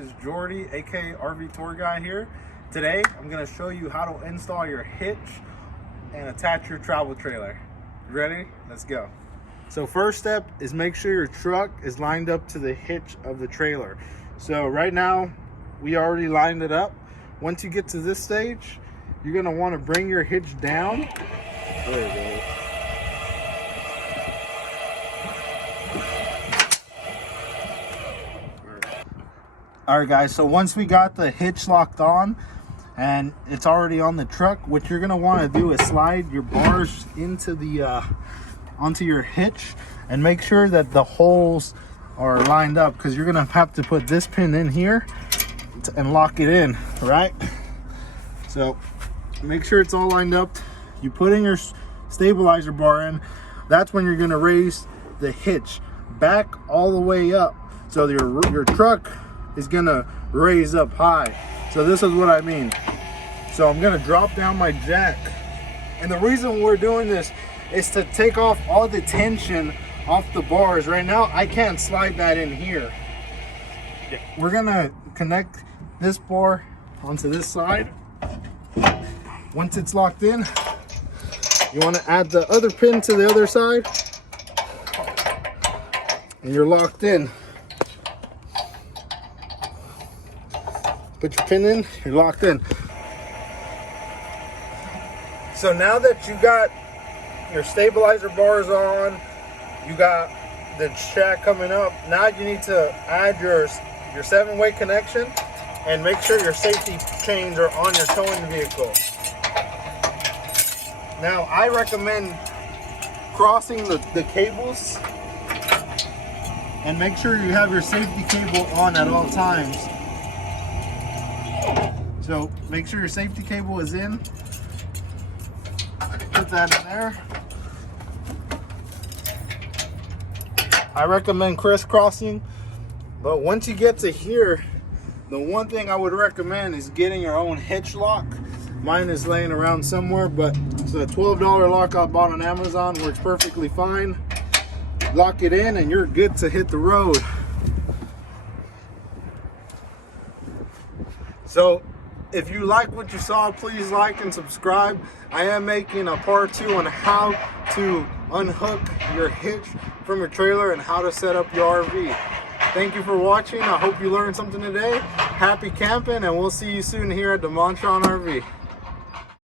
is Jordy, aka RVTourGuy here. Today, I'm going to show you how to install your hitch and attach your travel trailer. Ready? Let's go. So first step is make sure your truck is lined up to the hitch of the trailer. So right now, we already lined it up. Once you get to this stage, you're going to want to bring your hitch down. There you go. Alright guys, so once we got the hitch locked on and it's already on the truck, what you're going to want to do is slide your bars into the onto your hitch and make sure that the holes are lined up, because you're going to have to put this pin in here and lock it in, right? So make sure it's all lined up. You put in your stabilizer bar in. That's when you're going to raise the hitch back all the way up, so your truck is gonna raise up high. So this is what I mean. So I'm gonna drop down my jack, and the reason we're doing this is to take off all the tension off the bars. Right now I can't slide that in here. We're gonna connect this bar onto this side. Once it's locked in, you want to add the other pin to the other side, and you're locked in. Put your pin in, you're locked in. So now that you got your stabilizer bars on, you got the jack coming up, now you need to add your 7-way connection and make sure your safety chains are on your towing vehicle. Now I recommend crossing the cables, and make sure you have your safety cable on at all times. So make sure your safety cable is in. Put that in there. I recommend crisscrossing, but once you get to here, the one thing I would recommend is getting your own hitch lock. Mine is laying around somewhere, but it's a $12 lock I bought on Amazon. Works perfectly fine. Lock it in and you're good to hit the road. So if you like what you saw, please like and subscribe. I am making a part 2 on how to unhook your hitch from your trailer and how to set up your RV. Thank you for watching. I hope you learned something today. Happy camping, and we'll see you soon here at the Montron RV.